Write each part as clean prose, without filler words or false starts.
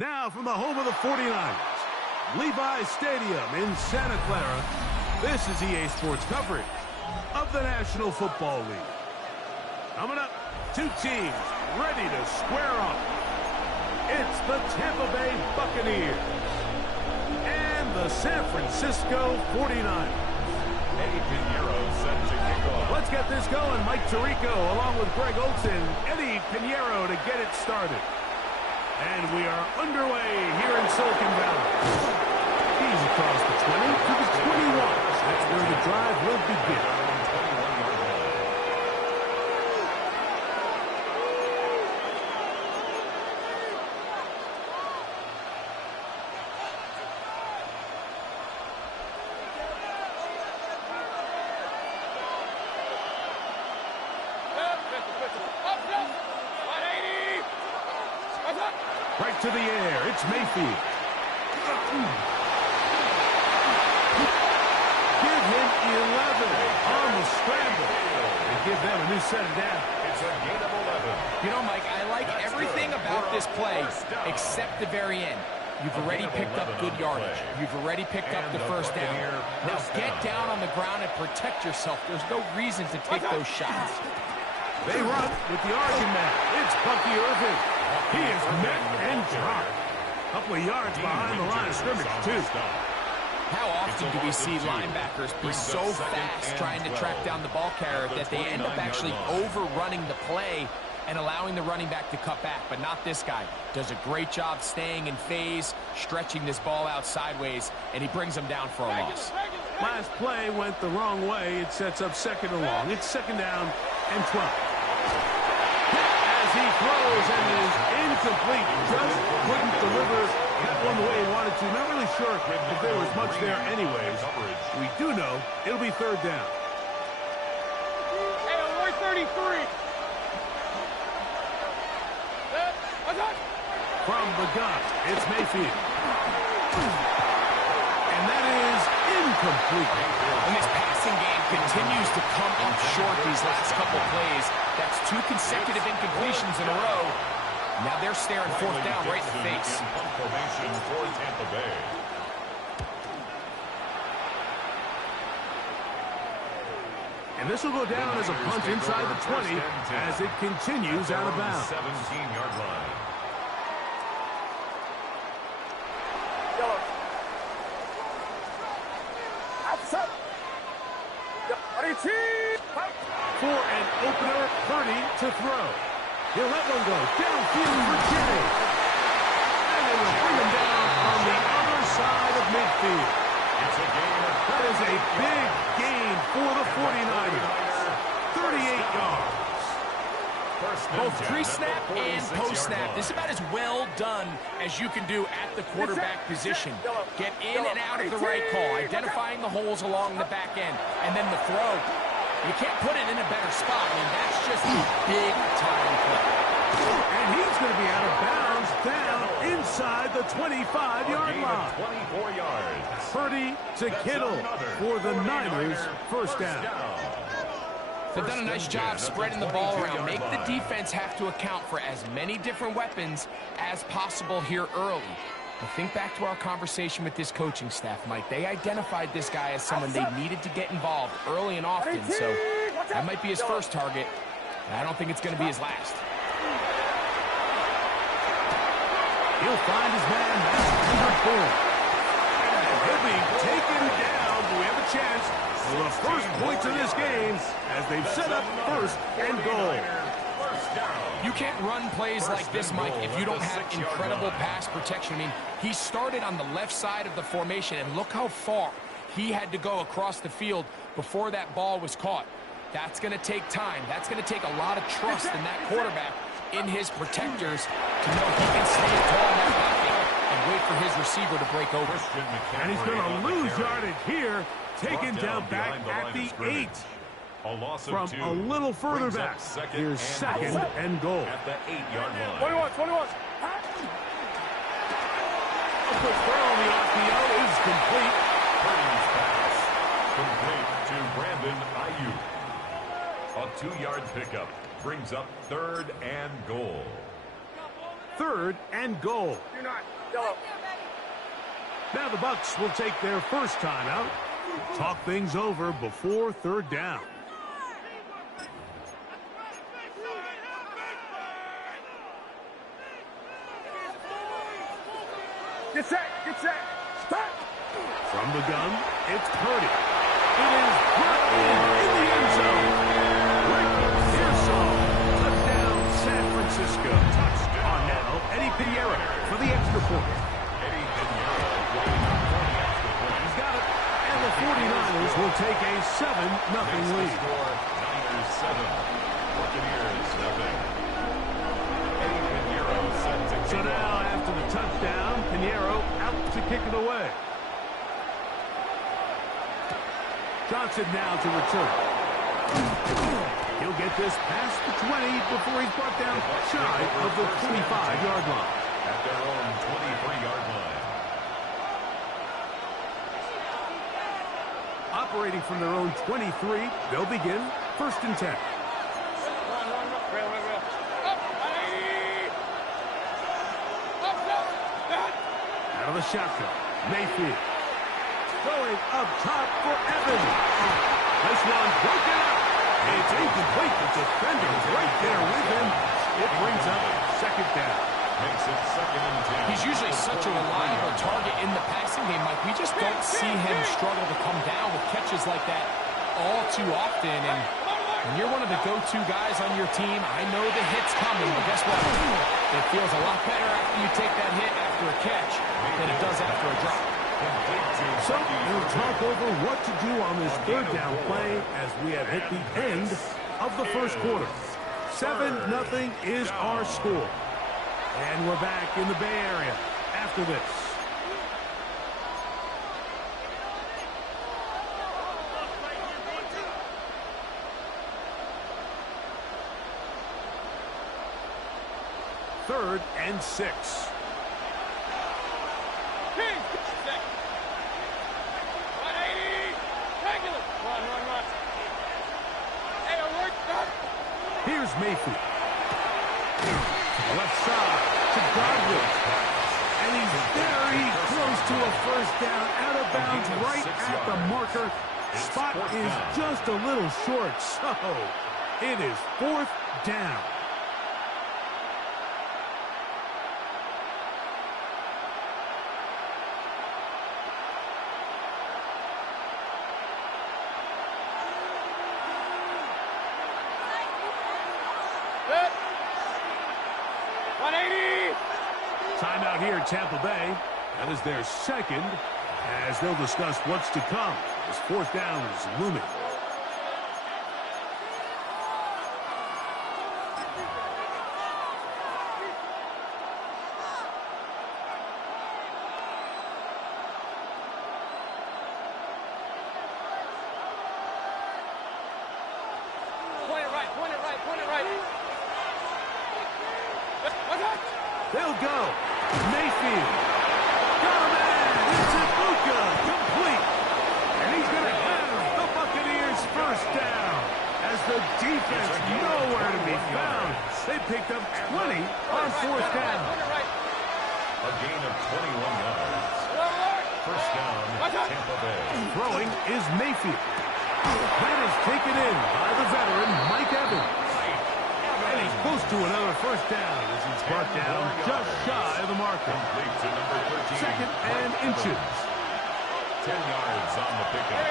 Now from the home of the 49ers, Levi's Stadium in Santa Clara, this is EA Sports coverage of the National Football League. Coming up, two teams ready to square off. It's the Tampa Bay Buccaneers and the San Francisco 49ers. Eddie Pinheiro set to kick off. Let's get this going. Mike Tirico along with Greg Olson, Eddie Pinheiro to get it started. And we are underway here in Silicon Valley. He's across the 20 to the 21. That's where the drive will begin. Right to the air, it's Mayfield. Give him 11 on the scramble. And give them a new set of down. It's a gain of 11. You know, Mike, I like everything about this play except the very end. You've already picked up good yardage. You've already picked up the first down. Now get down on the ground and protect yourself. There's no reason to take those shots. They run with the argument. It's Bucky Irving. He is met and dropped. A couple of yards behind the line of scrimmage, too. How often do we see linebackers be so fast trying to track down the ball carrier that they end up actually overrunning the play and allowing the running back to cut back? But not this guy. Does a great job staying in phase, stretching this ball out sideways, and he brings them down for a loss. Last play went the wrong way. It sets up second and long. It's second down and 12. As he throws and is incomplete. Just couldn't deliver that one the way he wanted to. Not really sure if there was much there anyways. We do know it'll be third down. Hey, we're 33. From the gun, it's Mayfield. And that is incomplete. And this passing game continues to come up short these last couple plays. That's two consecutive incompletions in a row. Now they're staring fourth down right in the face. Formation for Tampa Bay. And this will go down as a punt inside the 20 as it continues out of bounds. 17-yard line. For an opener, Purdy to throw. He'll let one go. Downfield for Jimmy. And they will bring him down on the other side of midfield. It's a gain. That is a big gain for the 49ers. 38 yards. Both pre-snap and post-snap, this is about as well done as you can do at the quarterback position. Get in and out of the right call, identifying the holes along the back end, and then the throw. You can't put it in a better spot. I mean, that's just a big-time play. And he's going to be out of bounds down inside the 25-yard line. 24 yards. Purdy to Kittle for the Niners' first down. They've done a nice job spreading the ball around. Make the defense have to account for as many different weapons as possible here early. But think back to our conversation with this coaching staff, Mike. They identified this guy as someone they needed to get involved early and often. So that might be his first target. I don't think it's going to be his last. He'll find his man. That's Ford. And he'll be taken down. Do we have a chance for the first points of this game as they've set up first and goal? You can't run plays like this, Mike, if you don't have incredible pass protection. I mean, he started on the left side of the formation, and look how far he had to go across the field before that ball was caught. That's going to take time. That's going to take a lot of trust in that quarterback, in his protectors, to know he can stand tall in that pocket and wait for his receiver to break over. And he's going to lose yardage here, taken down back at the 8. From a little further back. Here's second and goal. At the 8-yard line. 21. A quick throw on the RPO is complete. Purdy's pass. Complete to Brandon Ayuk. A 2-yard pickup brings up third and goal. 3rd and goal. Now the Bucs will take their first timeout. Talk things over before 3rd down. Get set, stop! From the gun, it's Purdy. It is brought in the end zone. Touchdown, San Francisco. On now, Eddie Pinheiro for the extra point. Eddie Pinheiro going for the extra point. He's got it. And the 49ers will take a 7-0 lead. Score, Niners 7. Buccaneers 0. Eddie Pinheiro set to So kick now, off. after the touchdown, Pinheiro out to kick it away. Johnson now to return. He'll get this past the 20 before he's brought down shy of the 25-yard line. At their own 23-yard line. Operating from their own 23, they'll begin 1st and 10. Out of the shotgun, Mayfield. Going up top for Evans. This one broken up. It's incomplete. The defender's right there with him. It brings up 2nd down. Makes it 2nd and 10. He's usually such a reliable target in the passing game, Mike. We just don't see him struggle to come down with catches like that all too often. And when you're one of the go-to guys on your team, I know the hit's coming, but guess what? It feels a lot better after you take that hit after a catch than it does after a drop. So we'll talk over what to do on this 3rd down play as we have hit the end of the 1st quarter. 7-0 is our score. And we're back in the Bay Area after this. Third and 6. Here's Mayfield. Left side to Godwin. And he's very close to a 1st down. Out of bounds right at the marker. Spot is just a little short. So it is 4th down. Timeout here at Tampa Bay. That is their 2nd, as they'll discuss what's to come. This 4th down is looming. Point it right. They'll go. Mayfield. Got a man. It's Ibuka. Complete. And he's going to have the Buccaneers 1st down. As the defense nowhere to be found. They picked up 20 on 4th down. A gain of 21 yards. 1st down, Tampa Bay. Throwing is Mayfield. That is taken in by the veteran, Mike Evans. And he's close to another 1st down as he's brought down just shy of the marker. Complete to number 13. 2nd and inches. 10 yards on the pickup.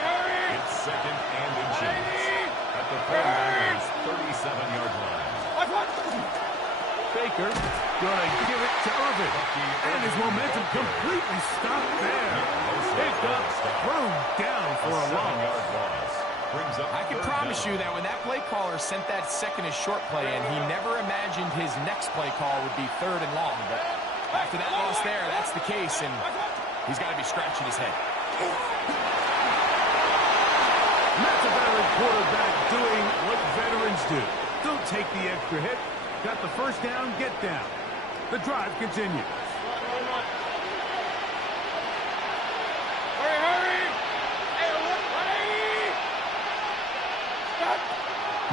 It's 2nd and inches. At the 49ers 37-yard line. Baker going to give it to Irvin. And his momentum completely stopped there. Picked up, thrown down for a loss. I can promise you that when that play caller sent that 2nd and short play in, he never imagined his next play call would be 3rd and long. But after that loss there, that's the case, and he's got to be scratching his head. That's a veteran quarterback doing what veterans do. Don't take the extra hit. Got the 1st down, get down. The drive continues.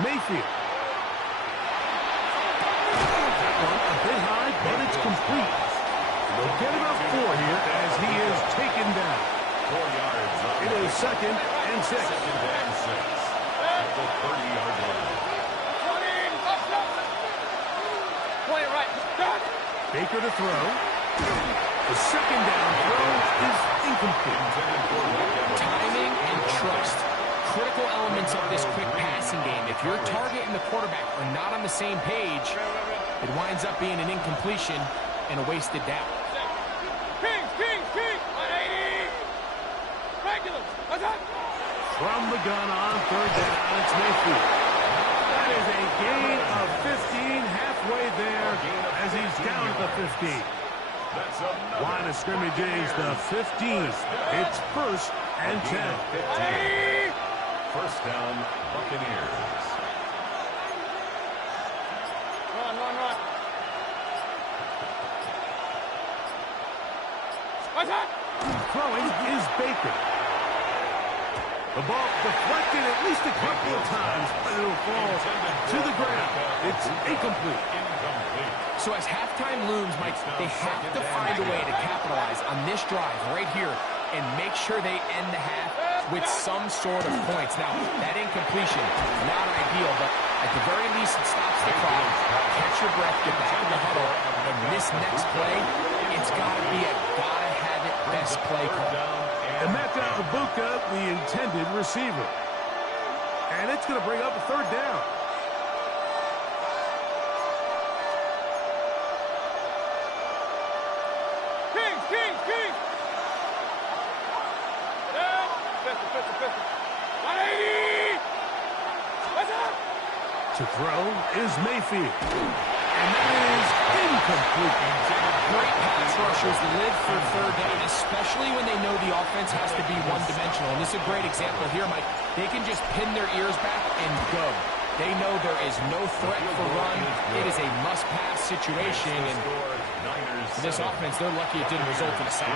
Mayfield. That one a bit high, but it's incomplete. They'll get about 4 here as he is taken down. 4 yards. It is 2nd and 6. Second and 6 at the 30-yard line. 20 right. Stop. Baker to throw. The second down throw is incomplete. Timing and trust, critical elements of this quick passing game. If your target and the quarterback are not on the same page, it winds up being an incompletion and a wasted down. Kings. 180. Regulars. What's up? From the gun on 3rd down, it's Mayfield. That is a gain of 15, halfway there as he's down at the 15. Line of scrimmage is the 15. It's 1st and 10. First down, Buccaneers. Run. What's up? Throwing is Baker. The ball deflected at least a couple of times, but it'll fall to the ground. It's incomplete. So as halftime looms, Mike, they have to find a way to capitalize on this drive right here and make sure they end the half with some sort of points. Now, that incompletion, not ideal, but at the very least, it stops the clock. Catch your breath, get back in the huddle, and this next play, it's got to be a gotta-have-it best play call. And Mecca Ibuka, the intended receiver. And it's going to bring up a 3rd down. Kings. Down. Pistol. 180. What's up? To throw is Mayfield. And that is incomplete. Great pass rushers live for 3rd down, especially when they know the offense has to be one-dimensional. And this is a great example here, Mike. They can just pin their ears back and go. They know there is no threat for run. It is a must-pass situation. And for this offense, they're lucky it didn't result in a sack.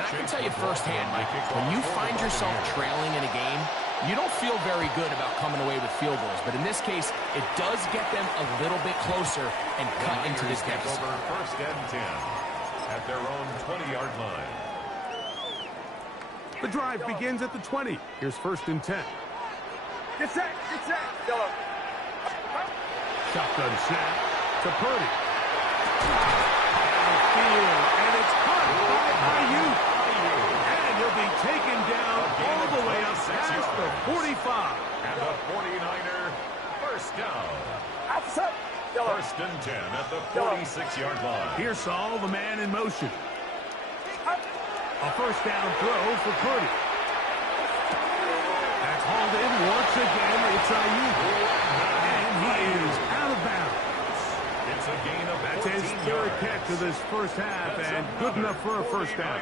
And I can tell you firsthand, Mike, when you find yourself trailing in a game, you don't feel very good about coming away with field goals. But in this case, it does get them a little bit closer and cut into this deficit. Over 1st and 10 at their own 20-yard line. The drive begins at the 20. Here's 1st and 10. Get set. Yellow. Shotgun snap to Purdy. Downfield, and it's caught by Ayuk. And he'll be taken down all the way up past the 45. And the 49er, 1st down. Outside. Yellow. 1st and 10 at the 46-yard line. Here's Saul, the man in motion. A 1st down throw for Purdy. That's hauled in once again. It's Ayuk. And he is out of bounds. It's a gain of 14 That's his 3rd catch of this 1st half, and good enough for a 1st down.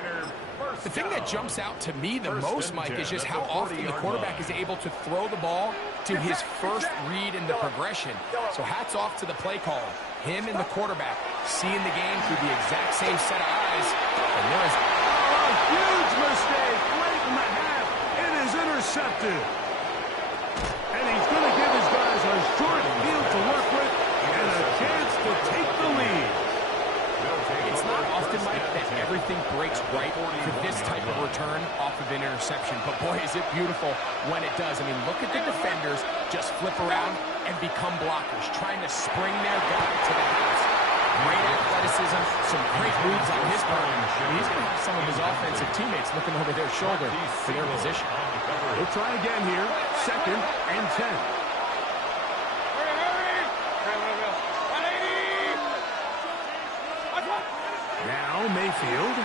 The thing that jumps out to me the most, Mike, is just how often the quarterback is able to throw the ball to his first read in the progression. So hats off to the play caller. Him and the quarterback seeing the game through the exact same set of eyes. And there is a huge mistake late in the half. It is intercepted. And he's going to give his guys a short field to work with and a chance to take the lead. It's not often, Mike, that everything breaks right for this type of return off of an interception. But, boy, is it beautiful when it does. I mean, look at the defenders just flip around and become blockers, trying to spring their guy to the house. Great athleticism, some great moves on his part. He's going to have some of his offensive teammates looking over their shoulder for their position. We'll try again here. 2nd and 10. Now Mayfield.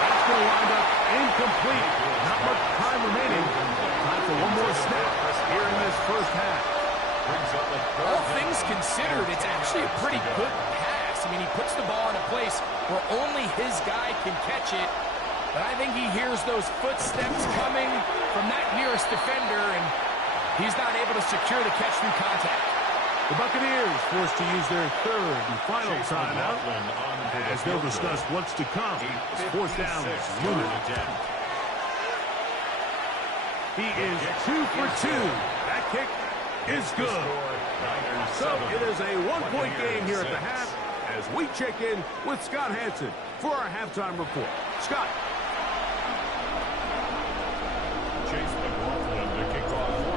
That's going to wind up incomplete. Not much time remaining. Time for one more snap here in this 1st half. All things considered, it's actually a pretty good pass. I mean, he puts the ball in a place where only his guy can catch it. But I think he hears those footsteps coming from that nearest defender, and he's not able to secure the catch through contact. The Buccaneers forced to use their 3rd and final timeout as they'll discuss what's to come. 4th down unit. He is 2 for 2. That kick is good. So it is a one-point game here at the half as we check in with Scott Hansen for our halftime report. Scott.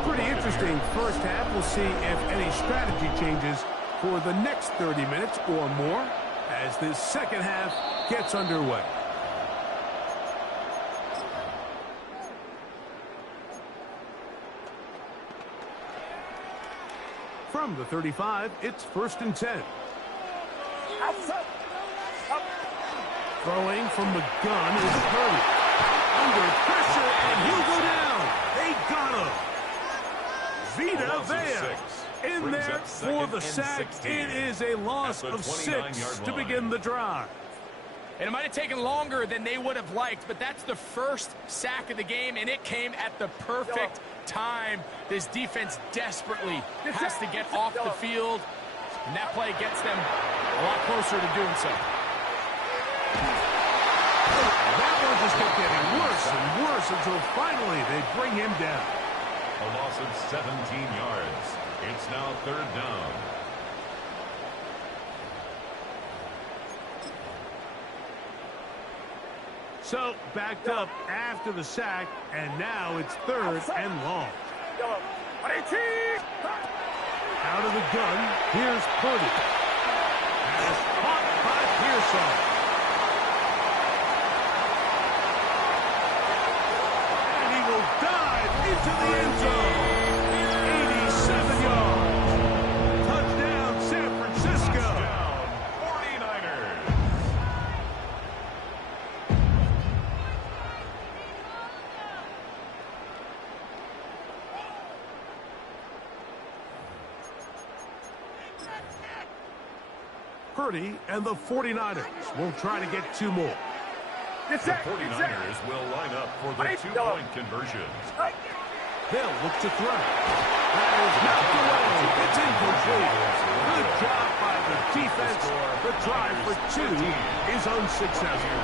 Pretty interesting first half. We'll see if any strategy changes for the next 30 minutes or more as this second half gets underway. From the 35, it's 1st and 10. Throwing from the gun is Purdy. Under pressure, and he'll go down. They got him. Vita Vea in there for the sack. It is a loss of 6 to begin the drive. And it might have taken longer than they would have liked, but that's the first sack of the game, and it came at the perfect time. This defense desperately has to get off the field, and that play gets them a lot closer to doing so. That one just kept getting worse and worse until finally they bring him down. A loss of 17 yards. It's now 3rd down. So backed up after the sack, and now it's 3rd and long. Out of the gun, here's Purdy. As caught by Pearson. And he will dive into the end zone. 87 yards. Touchdown, San Francisco. Touchdown, 49ers. Purdy and the 49ers will try to get 2 more. The 49ers will line up for the 2-point conversion. They'll look to throw. That is knocked away. It's incomplete. Good job by the defense. The drive for 2 is unsuccessful.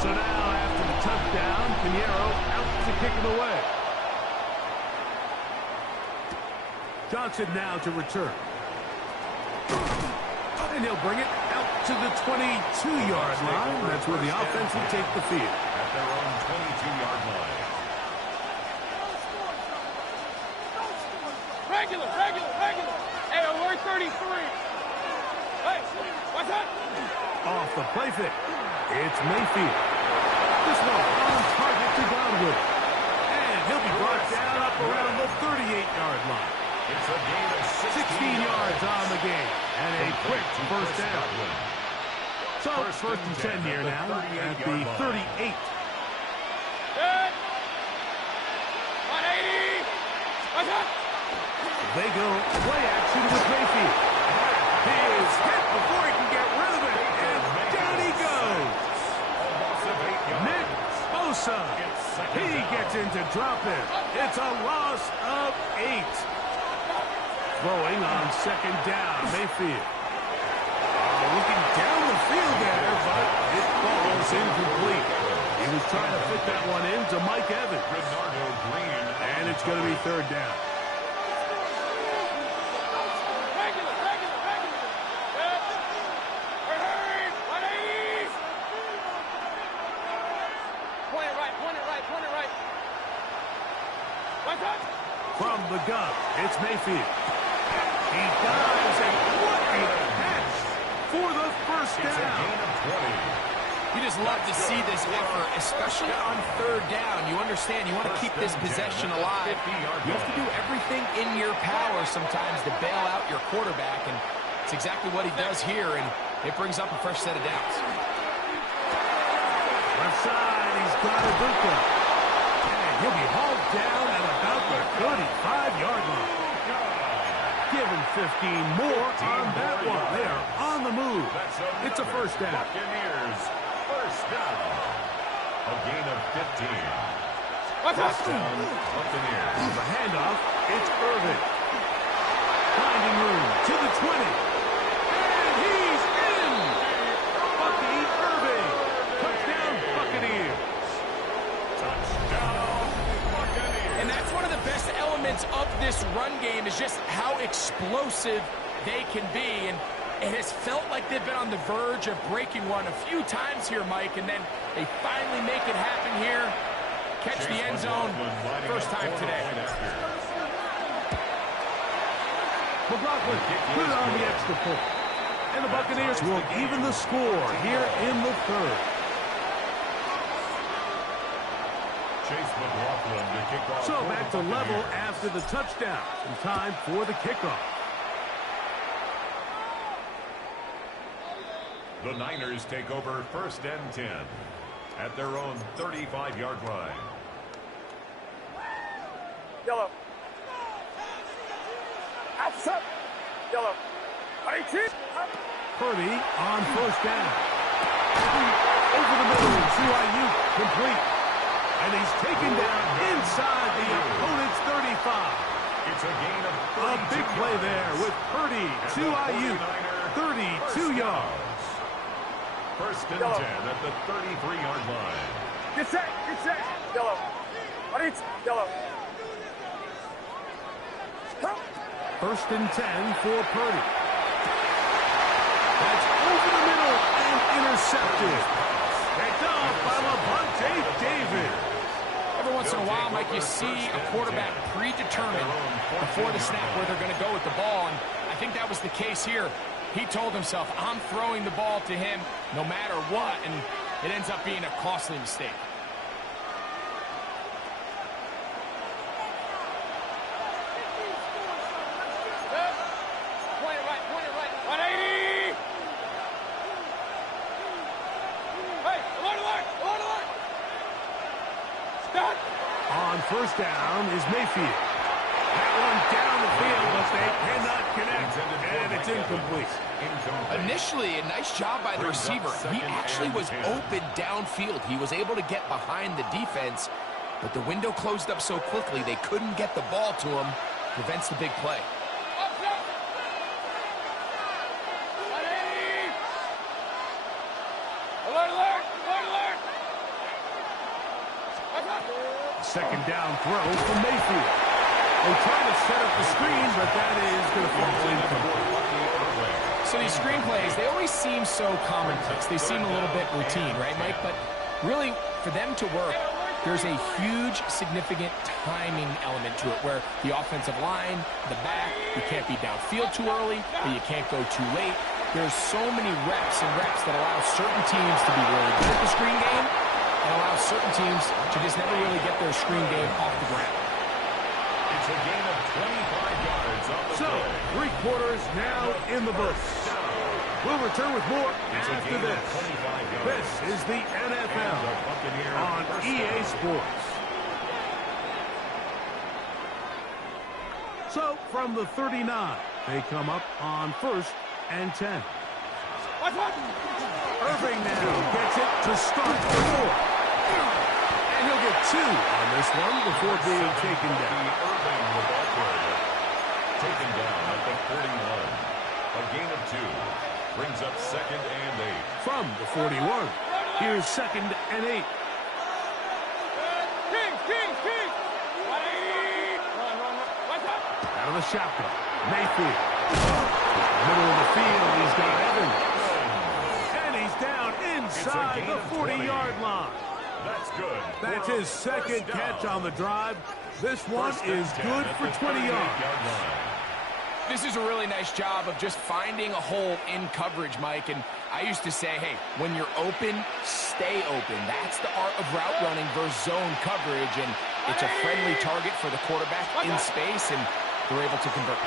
So now after the touchdown, Pinheiro out to kick it away. Johnson now to return. And he'll bring it out to the 22-yard line. That's where the offense will take the field. At their own 22-yard line. Regular. Hey, alert 33. Hey, what's up? Off the play fake. It's Mayfield. This one on target to Godwin. And he'll be brought down up around the 38-yard line. It's a gain of 16 yards on the game. And a quick first down. So it's 1st and 10 here now at the 38. Good. 180. What's up? They go play action with Mayfield. He is hit before he can get rid of it. And down he goes. Nick Bosa. He gets into drop it. It's a loss of 8. Throwing on 2nd down, Mayfield. Looking down the field there, but it falls incomplete. He was trying to fit that one into Mike Evans. And it's going to be 3rd down. Regular. Good. Hurry. 180. Point it right. What's up? From the gun, it's Mayfield. He dives, and what a catch for the first down. You just love to see this effort, especially on 3rd down. You understand, you want to keep this possession alive. You have to do everything in your power sometimes to bail out your quarterback, and it's exactly what he does here, and it brings up a fresh set of downs. Left side, he's got Ibuka. And he'll be hauled down at about the 35-yard line. Give him 15 more on that one. They are on the move. It's a first down. Buccaneers, first down. A gain of 15. First down, Buccaneers. The handoff, it's Irvin. Finding room to the 20. And he's in. Bucky Irvin. Touchdown, Buccaneers. Touchdown, Buccaneers. And explosive they can be. And it has felt like they've been on the verge of breaking one a few times here, Mike, and then they finally make it happen here. Catch the end zone, first time today. McLaughlin put on the extra point. And the Buccaneers will even the score here in the third. Chase McLaughlin to kick off. So back to level after the touchdown. And time for the kickoff. The Niners take over 1st and 10 at their own 35-yard line. Yellow. Outside. Yellow. 18. Purdy on 1st down. Over the middle to Ayuk, complete. And he's taken down inside the opponent's 35. It's a gain of A big play there with Purdy to Ayuk, 32 yards. 1st and 10 at the 33-yard line. Get set. Get set. Yellow. 18. Yellow. 1st and 10 for Purdy. That's over the middle and intercepted. Picked off by Levante David. Every once in a while, Mike, you see a quarterback predetermined before the snap where they're going to go with the ball, and I think that was the case here. He told himself, I'm throwing the ball to him no matter what, and it ends up being a costly mistake. Point it right. 180. Hey, alert. Stop. On 1st down is Mayfield. That one down the field, but they cannot connect, and it's incomplete. Initially, a nice job by the receiver. He actually was open downfield. He was able to get behind the defense, but the window closed up so quickly they couldn't get the ball to him. Prevents the big play. Alert. 2nd down throw from Mayfield. They try to set up the screen, but that is going to fall incomplete. So these screen plays, they always seem so commonplace. They seem a little bit routine, right, Mike? But really, for them to work, there's a huge, significant timing element to it where the offensive line, the back, you can't be downfield too early, but you can't go too late. There's so many reps that allow certain teams to be really good at the screen game and allow certain teams to just never really get their screen game off the ground. It's a gain of 25 yards on the play. 3 quarters now in the books. We'll return with more after this. This is the NFL on EA Sports. So, from the 39, they come up on 1st and 10. Irving now gets it to start the 4th. And he'll get 2 on this one before being taken down. Irving, the ball carrier, taken down at the 41. A gain of 2 brings up 2nd and 8. From the 41, here's 2nd and 8. King. 180. Run. Out of the shotgun, Mayfield. Middle of the field, he's got Evans. And he's down inside the 40-yard line. That's good. That's his 2nd catch on the drive. This one is good for 20 yards. This is a really nice job of just finding a hole in coverage, Mike. And I used to say, hey, when you're open, stay open. That's the art of route running versus zone coverage. And it's a friendly target for the quarterback in space, and they're able to convert.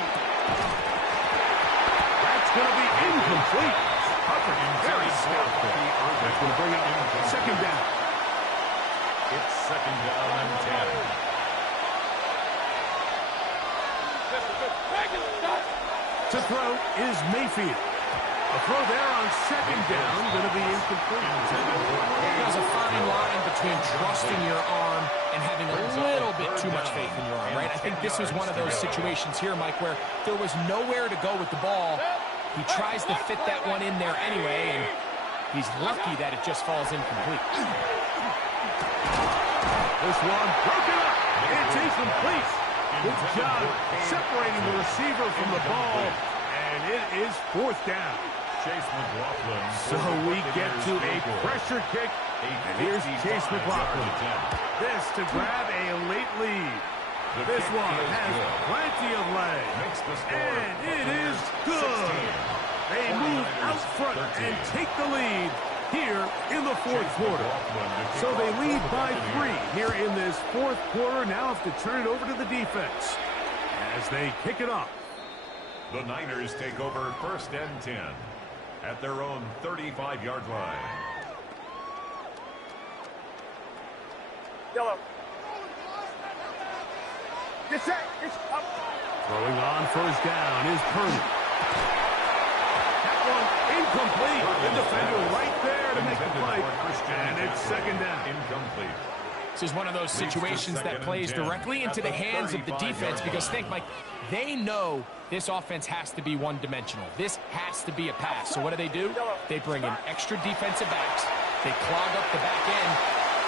That's going to be incomplete. Coverage very smart there. That's going to bring up 2nd down. It's 2nd down and 10. To throw is Mayfield. A throw there on 2nd down, going to be incomplete. There's a fine line between trusting your arm and having a little bit too much faith in your arm, right? I think this was one of those situations here, Mike, where there was nowhere to go with the ball. He tries to fit that one in there anyway, and he's lucky that it just falls incomplete. This one broken up. It's incomplete. Good job separating the receiver from the ball, and it is fourth down. Chase McLaughlin. So we get to a pressure kick, and here's Chase McLaughlin. This to grab a late lead. This one has plenty of legs, and it is good. They move out front and take the lead here in the fourth quarter. So they lead by 3 here in this fourth quarter. Now have to turn it over to the defense as they kick it off. The Niners take over first and 10 at their own 35-yard line. Yellow. Get set. It's up. Throwing on first down is Purdy. That one incomplete. The defender right there to make the play. And it's second down. Incomplete. This is one of those situations that plays directly into the hands of the defense because think, Mike, they know this offense has to be one-dimensional. This has to be a pass. So what do? They bring in extra defensive backs. They clog up the back end.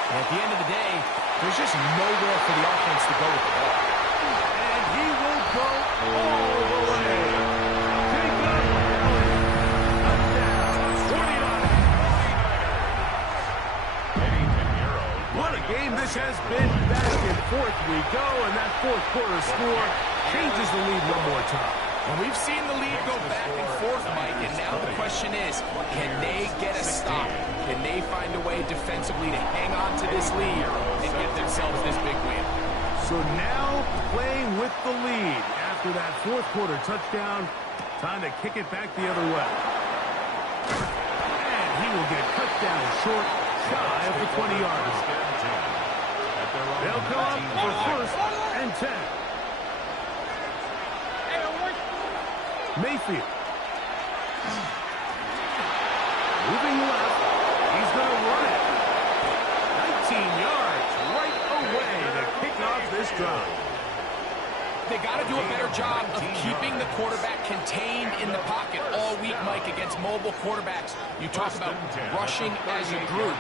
And at the end of the day, there's just nowhere for the offense to go with the ball. And he will go all the way. Take up touchdown. 49. What a game this has been. Back and forth we go, and that fourth quarter score changes the lead one more time. And we've seen the lead go back and forth, Mike, and now the question is, can they get a stop? Can they find a way defensively to hang on to this lead and get themselves this big win? So now playing with the lead after that fourth quarter touchdown, time to kick it back the other way. And he will get cut down short, shy of the 20-yard line. They'll come up for first and 10. Mayfield. Moving left. He's going to run it. 19 yards right away to kick off this drive. They got to do a better job of keeping the quarterback contained in the pocket all week, Mike, against mobile quarterbacks. You talk about rushing as a group.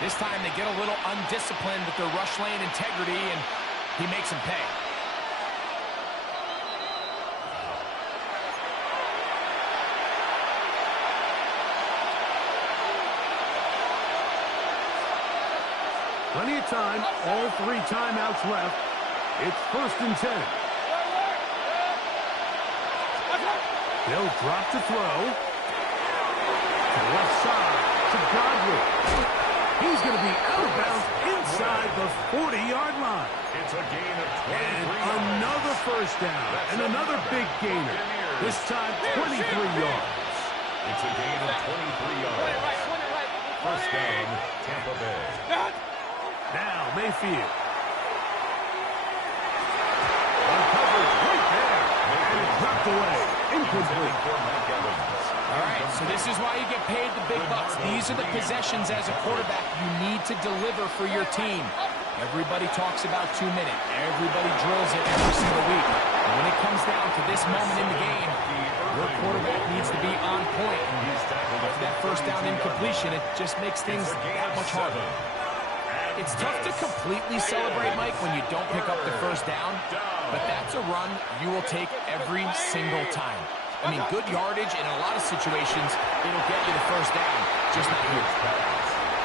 This time they get a little undisciplined with their rush lane integrity, and he makes them pay. Plenty of time, all 3 timeouts left. It's first and 10. They'll drop to throw. To the left side, to Godwin. He's going to be out of bounds inside the 40-yard line. It's a gain of 23 And another first down, and another big gainer. This time, 23 yards. It's a gain of 23 yards. First down, Tampa Bay. Now, Mayfield. Uncovered right there. And it's knocked away. Incomplete. All right, so this is why you get paid the big bucks. These are the possessions as a quarterback you need to deliver for your team. Everybody talks about 2 minutes. Everybody drills it every single week. And when it comes down to this moment in the game, your quarterback needs to be on point. After that first down incompletion, it just makes things that much harder. It's tough to completely celebrate, Mike, when you don't pick up the first down, but that's a run you will take every single time. I mean, good yardage in a lot of situations, it'll get you the first down, just not here.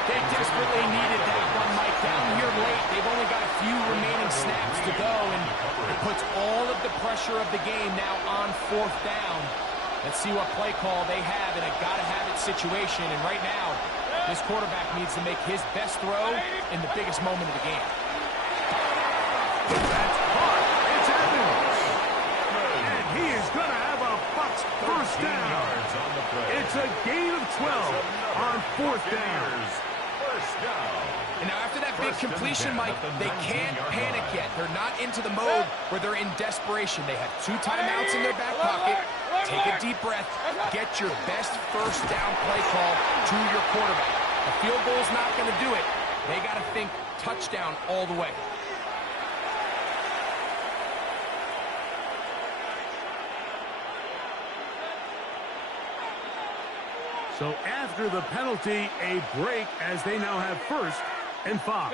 They desperately needed that one, Mike. Down here late, they've only got a few remaining snaps to go, and it puts all of the pressure of the game now on fourth down. Let's see what play call they have in a gotta-have-it situation, and right now, this quarterback needs to make his best throw in the biggest moment of the game. That's caught. It's Evans. And he is going to have a Bucs first down. It's a gain of 12 on fourth down. And now after that big completion, Mike, they can't panic yet. They're not into the mode where they're in desperation. They have 2 timeouts in their back pocket. Take a deep breath. Get your best first down play call to your quarterback. The field goal's not going to do it. They got to think touchdown all the way. So after the penalty, a break as they now have first and 5.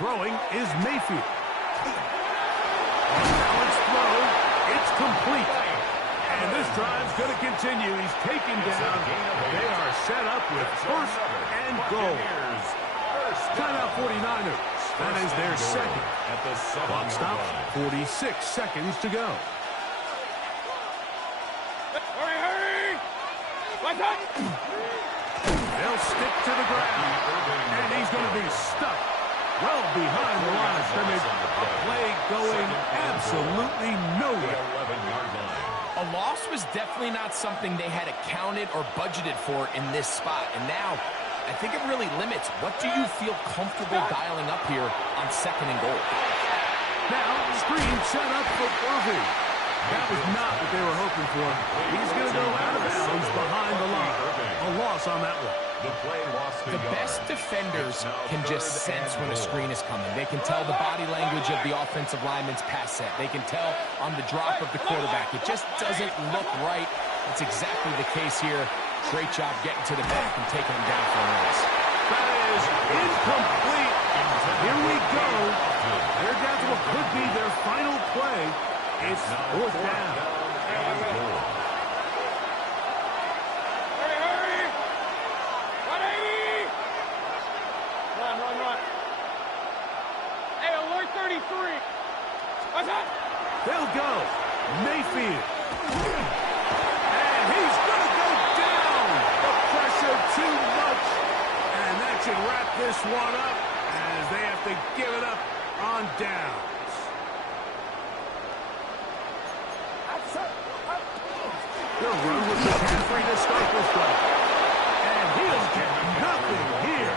Throwing is Mayfield. Now it's thrown. It's complete. And this drive's going to continue. He's taken down. They are set up with first and goal. Timeout 49ers. That is their second. Clock stops. 46 seconds to go. Hurry! What's up? They'll stick to the ground. And he's going to be stuck well behind the line of scrimmage. A play going absolutely nowhere. A loss was definitely not something they had accounted or budgeted for in this spot. And now, I think it really limits what do you feel comfortable dialing up here on second and goal. Now, screen set up for Irving. That was not what they were hoping for. He's going to go out of bounds behind the line. A loss on that one. The best defenders can just sense when a screen is coming. They can tell the body language of the offensive lineman's pass set. They can tell on the drop of the quarterback. It just doesn't look right. It's exactly the case here. Great job getting to the back and taking him down for a race. That is incomplete. Here we go. They're down to what could be their final play. It's fourth down. Hurry! 180! Run. Hey, alert 33. What's up? They'll go. Mayfield. And he's going to go down. The pressure too much. And that should wrap this one up as they have to give it up on downs. They'll run with McCaffrey to start this drive. And he'll get nothing here.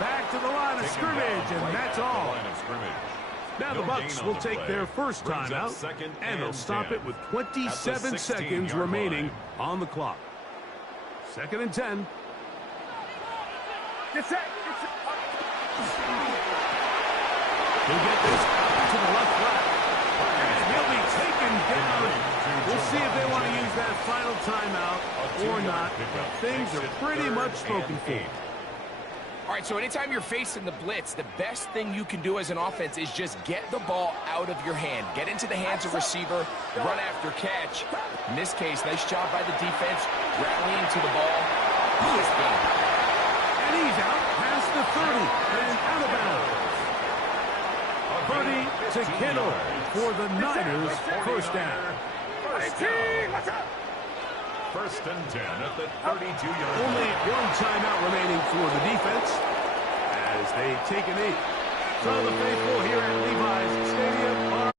Back to the line of scrimmage, and that's all. Now the Bucs will take their first timeout, and they'll stop it with 27 seconds remaining on the clock. 2nd and 10. Get set. He'll get this to the left flat. And he'll be taken down. We'll see if they want to use that final timeout or not. Things are pretty much spoken for. All right, so anytime you're facing the blitz, the best thing you can do as an offense is just get the ball out of your hand. Get into the hands of receiver, run after catch. In this case, nice job by the defense, rallying to the ball. Nice game. And he's out past the 30 and out of bounds. Purdy to Kittle for the Niners, first down. First and 10 at the 32-yard line. Only one timeout remaining for the defense as they take a knee. So the faithful here at Levi's Stadium are